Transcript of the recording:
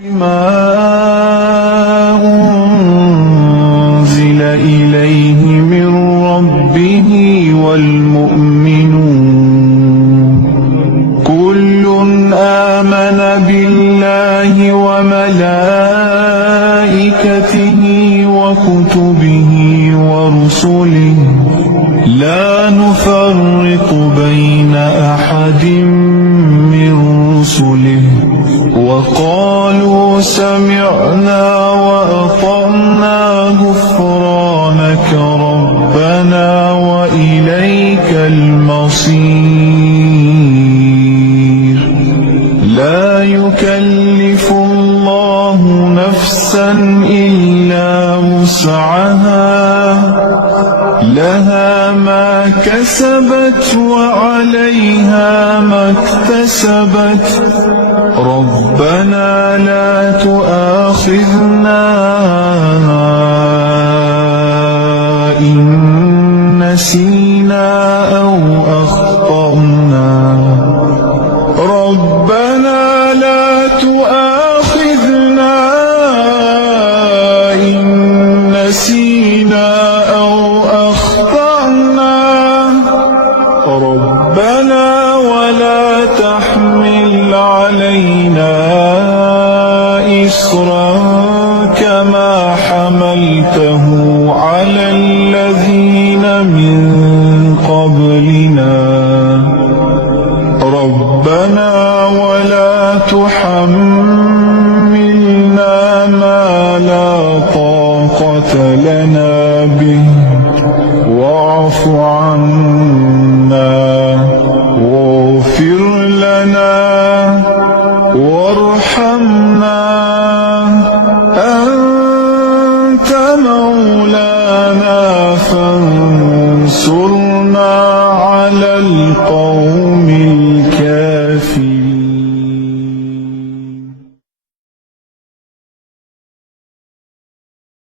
ما أنزل إليه من ربه والمؤمنون كل آمن بالله وملائكته وكتبه ورسله لا نفرق بين أحد من رسله وقالوا سمعنا وأطعنا غفرانك ربنا وإليك المصير لا يكلف الله نفسا إلا وسعها لها ما كسبت وعليها ما اكتسبت ربنا لا تؤاخذنا إن نسينا أو أخطأنا ربنا لا تؤاخذنا إن نسينا أو أخطأنا ربنا ولا تحمل علينا إصرا كما حملته على الذين من قبلنا ربنا ولا تحملنا ما لا طاقة لنا به واعف عنا واغفر لنا وارحمنا أنت مولانا فانصرنا على القوم